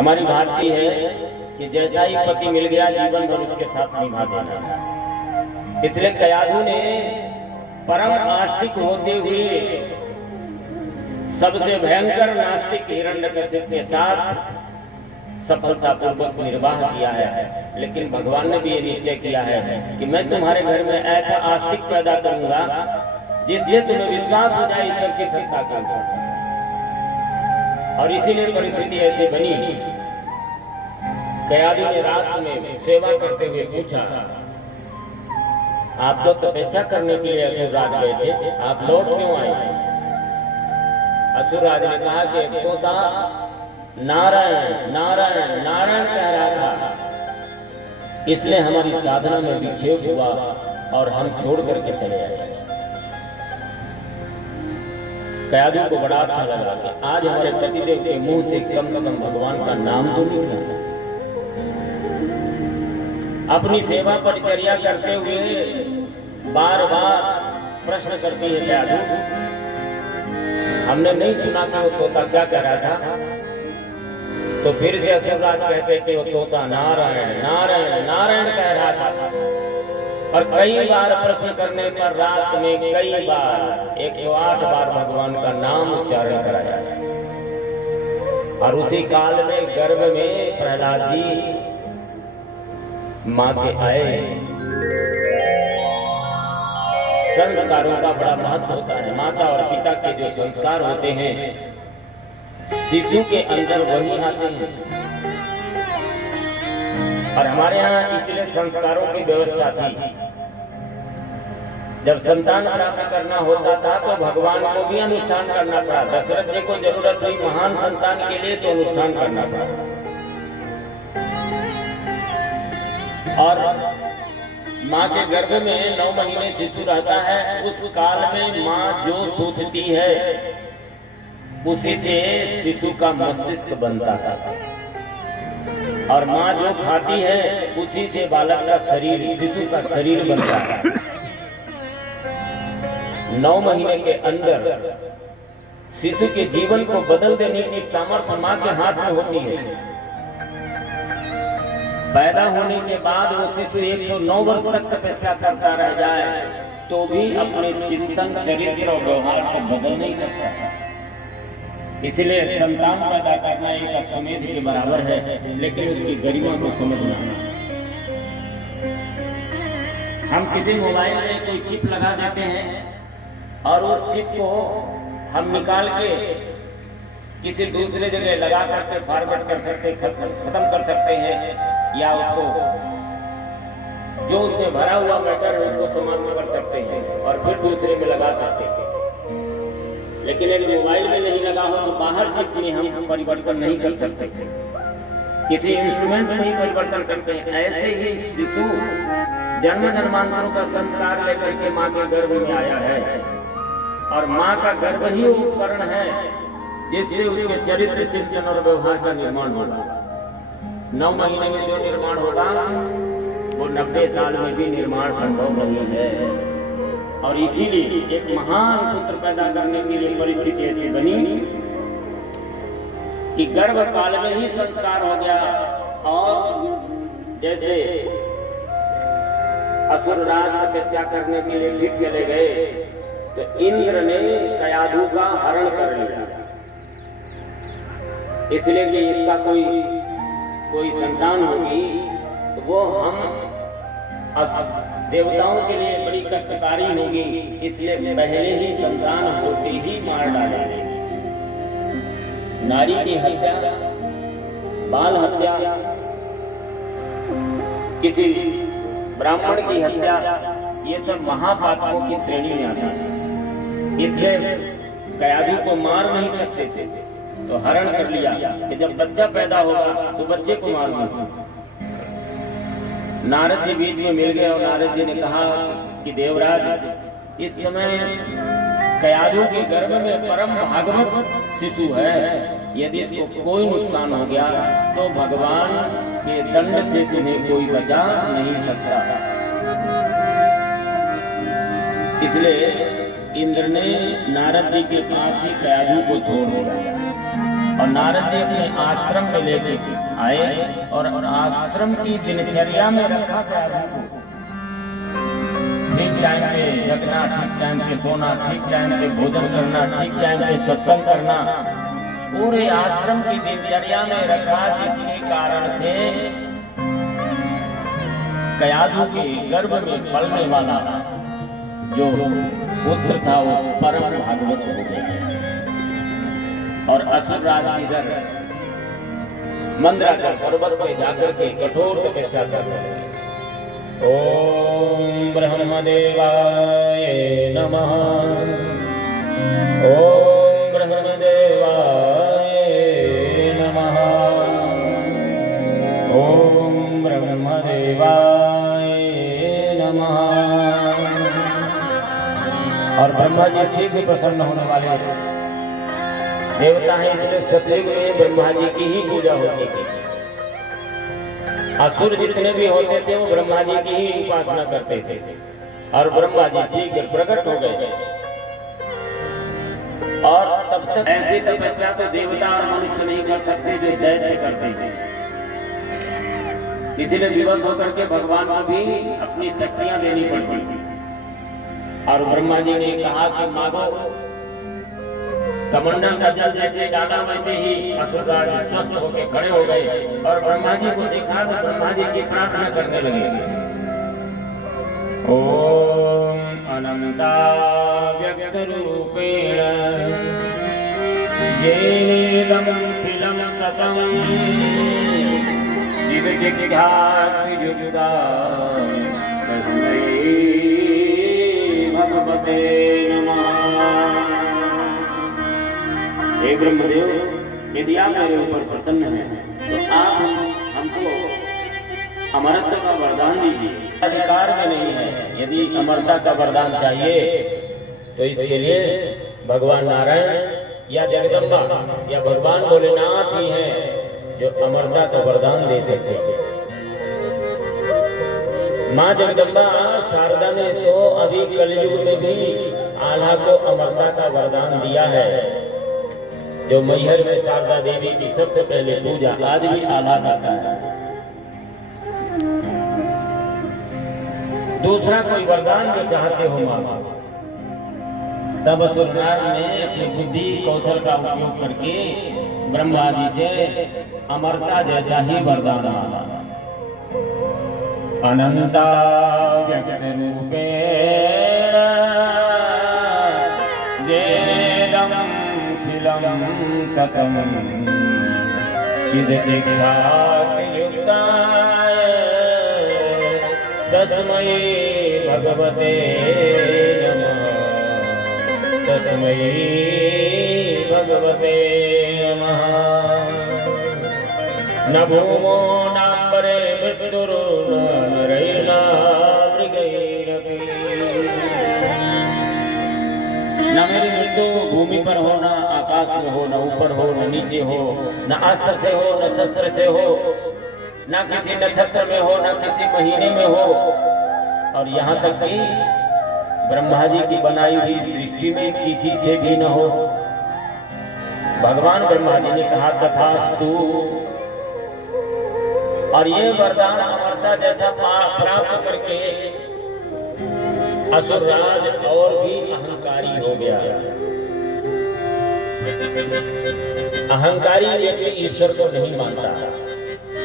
हमारी भारतीय है कि जैसा ही पति मिल गया जीवन भर उसके साथ निभा देना। इसलिए कयाधु ने परम आस्तिक होते हुए सबसे भयंकर नास्तिक हिरण्यकशिप के साथ सफलतापूर्वक निर्वाह किया है। लेकिन भगवान ने भी ये निश्चय किया है कि मैं तुम्हारे घर में ऐसा आस्तिक पैदा करूंगा जिससे तुम्हें विश्वास हो जाए ईश्वर की सत्ता का। और इसीलिए परिस्थिति ऐसी बनी। कयाधु ने रात में सेवा करते हुए पूछा, आप तो तपस्या करने के लिए असुरराज गए थे, आप लौट क्यों आए? असुरराज ने कहा कि एक तोता नारायण नारायण नारायण कह रहा था, इसलिए हमारी साधना में विक्षेप हुआ और हम छोड़ करके चले आए। कयाधु को बड़ा अच्छा लगा कि आज हमारे पतिदेव के मुंह से कम भगवान का नाम तो निकला। अपनी सेवा परिचर्या करते हुए बार बार प्रश्न करती है कयाधु, हमने नहीं सुना कि वो तोता क्या कह रहा था। तो फिर से असुरराज कहते थे वो तोता नारायण नारायण नारायण कह रहा था। और कई बार प्रश्न करने पर रात में कई बार 108 बार भगवान का नाम उच्चारण कराया। और उसी काल में गर्भ में प्रहलाद जी माँ के आए। संस्कारों का बड़ा महत्व होता है। माता और पिता के जो संस्कार होते हैं शिशु के अंदर वही आते हैं। और हमारे यहाँ इसलिए संस्कारों की व्यवस्था थी। जब संतान प्राप्त करना होता था तो भगवान को भी अनुष्ठान करना पड़ा। दशरथ जी को जरूरत हुई महान संतान के लिए तो अनुष्ठान करना पड़ा। और माँ के गर्भ में 9 महीने शिशु रहता है। उस काल में माँ जो सोचती है उसी से शिशु का मस्तिष्क बनता था। और माँ जो खाती है उसी से बालक का शरीर शिशु का शरीर बनता है। 9 महीने के अंदर शिशु के जीवन को बदल देने की सामर्थ्य माँ के हाथ में होती है। पैदा होने के बाद वो शिशु 109 वर्ष तक तपस्या करता रह जाए तो भी अपने चिंतन चरित्र और व्यवहार को बदल नहीं सकता। इसलिए संतान पैदा करना एक अश्वमेध के बराबर है, लेकिन उसकी गरिमा को समझना। हम किसी मोबाइल में कोई चिप लगा देते हैं और उस चिप को हम निकाल के किसी दूसरे जगह लगा करके फॉरवर्ड कर सकते, खत्म कर सकते हैं, या उसको जो उसमें भरा हुआ मैटर है उसको समाप्त कर सकते हैं और फिर दूसरे में लगा सकते हैं। लेकिन एक मोबाइल में नहीं लगा हो तो बाहर चिप में हम परिवर्तन नहीं कर सकते, किसी इंस्ट्रूमेंट में ही परिवर्तन करते हैं। ऐसे ही शिशु जन्म जन्मांतरों का संस्कार लेकर के माँ के गर्भ में आया है और माँ का गर्भ ही उपकरण है जिससे उसके चरित्र चिंतन और व्यवहार का निर्माण होगा। 9 महीने में जो निर्माण होगा वो 90 साल में भी निर्माण संभव नहीं है। और इसीलिए एक महान पुत्र पैदा करने के लिए परिस्थिति ऐसी बनी कि गर्भ काल में ही संस्कार हो गया। और जैसे असुरराज तपस्या करने के लिए फिर चले गए तो इंद्र ने कयाधु का हरण कर लिया, इसलिए कि इसका कोई संतान होगी तो वो हम देवताओं के लिए बड़ी कष्टकारी होगी, इसलिए पहले ही संतान होते ही मार डाले। नारी की हत्या, बाल हत्या, किसी ब्राह्मण की हत्या, ये सब महापातकों की श्रेणी में आती है। इसलिए कयाधु को मार नहीं सकते थे तो हरण कर लिया कि जब बच्चा पैदा होगा तो बच्चे को मार दो। नारद जी बीच में मिल गए और नारद जी ने कहा कि देवराज इस समय कयाधु के गर्भ में परम भागवत शिशु है, यदि इसको कोई नुकसान हो गया तो भगवान के दंड से तुम्हें कोई बचा नहीं सकता। इसलिए इंद्र ने नारद जी के पास ही कयाधु को छोड़ दिया और नारद जी अपने आश्रम में लेके आए और आश्रम की दिनचर्या में रखा गया को ठीक टाइम पे जगना, ठीक टाइम पे सोना, ठीक टाइम पे भोजन करना, ठीक टाइम पे सत्संग करना, पूरे आश्रम की दिनचर्या में रखा, जिसके कारण से कयाधु के गर्भ में पलने वाला जो पुत्र था वो परम भागवत हो गया और असुर राज इधर मंदराचल पर्वत पे जाकर के कठोर तपस्या कर रहे हैं। ओम ब्रह्मदेवाय नमः। ओम ब्रह्मदेवाय नमः। ओम ब्रह्मदेवाय नमः। और ब्रह्मा जी शीघ्र प्रसन्न होने वाले देवता हैं, इसलिए सतयुग में ब्रह्मा जी की ही पूजा होती थी। असुर जितने भी होते थे वो ब्रह्मा जी की ही उपासना करते थे और ब्रह्मा जी शीघ्र प्रकट हो गए। और तब तक ऐसी तपस्या तो देवता और मनुष्य नहीं कर सकते जो दैत्य करते थे। इसलिए विवश होकर के भगवान को भी अपनी शक्तियां देनी पड़ती थी। और ब्रह्मा जी ने कहा कि मांगो। कमंडल का जल जैसे डाला वैसे ही असुरराज स्वस्थ होकर खड़े हो गए और ब्रह्मा जी को देखा तो ब्रह्मा जी की प्रार्थना करने लगे। ओम अनंता व्यक्त रूपेण येदं खिलं ततं जिज्ञाति युक्ता तस्मै भगवते नमः। हे ब्रह्मदेव, यदि आप मेरे ऊपर प्रसन्न हैं तो आप हमको अमरत्व का वरदान दीजिए। अधिकार में नहीं है, यदि अमरता का वरदान चाहिए तो इसके लिए भगवान नारायण या जगदम्बा या भगवान भोलेनाथ ही हैं जो अमरता का वरदान दे सकते हैं। माँ जगदम्बा शारदा ने तो अभी कलयुग में भी आल्हा को अमरता का वरदान दिया है। जो मैहर में शारदा देवी की सबसे पहले पूजा आज भी आल्हा करता है। दूसरा कोई वरदान जो चाहते हो मांगो। तब असुरनाग ने अपनी बुद्धि कौशल का उपयोग करके ब्रह्मा जी से अमरता जैसा ही वरदान मांगा। अनंता व्यक्त रूपेण येदं खिलं ततं चिदीक्षाति युक्ताय तस्मै भगवते नमः। तस्मै भगवते नमः। न भूमो नाम्बरे मृत्युर्न नरैर्न मृगैरपि। न मेरी मृत्यु भूमि पर हो, न आकाश में हो, न ऊपर हो, न नीचे हो, न अस्त्र से हो, न शस्त्र से हो, न किसी नक्षत्र में हो, न किसी महीने में हो, और यहाँ तक कि ब्रह्मा जी की बनाई हुई सृष्टि में किसी से भी न हो। भगवान ब्रह्मा जी ने कहा तथास्तु। और ये वरदान अमरता जैसा प्राप्त करके असुरराज और भी अहंकारी हो गया। अहंकारी व्यक्ति ईश्वर को नहीं मानता,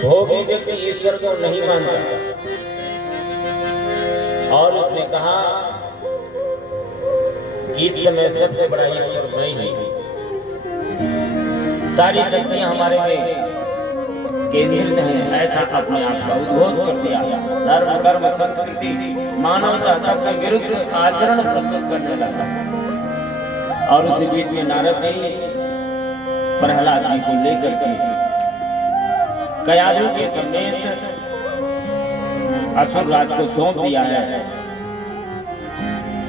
भोगी व्यक्ति ईश्वर को नहीं मानता। और उसने कहा इस समय सबसे बड़ा ईश्वर मैं ही। सारी शक्तियां हमारे में केंद्रित हैं, ऐसा अपने आप का उद्घोष कर दिया। धर्म कर्म संस्कृति मानवता सबके विरुद्ध आचरण प्रस्तुत करने लगा। और उसी बीच में नारद जी प्रहलाद जी को लेकर के कयाधु के समेत असुर राज को सौंप दिया है।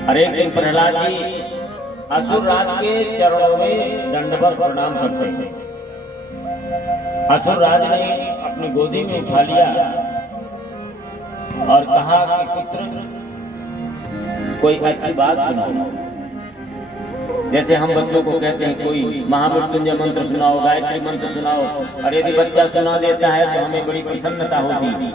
और एक दिन प्रहलाद जी असुर राज के चरणों में दंडवत प्रणाम करते हैं। असुर राज ने अपनी गोदी में उठा लिया और कहा कि पुत्र कोई अच्छी बात सुनाओ। जैसे हम बच्चों को कहते हैं कोई महामृत्युंजय मंत्र सुनाओ, गायत्री मंत्र सुनाओ, और यदि बच्चा सुना देता है तो हमें बड़ी प्रसन्नता होती है।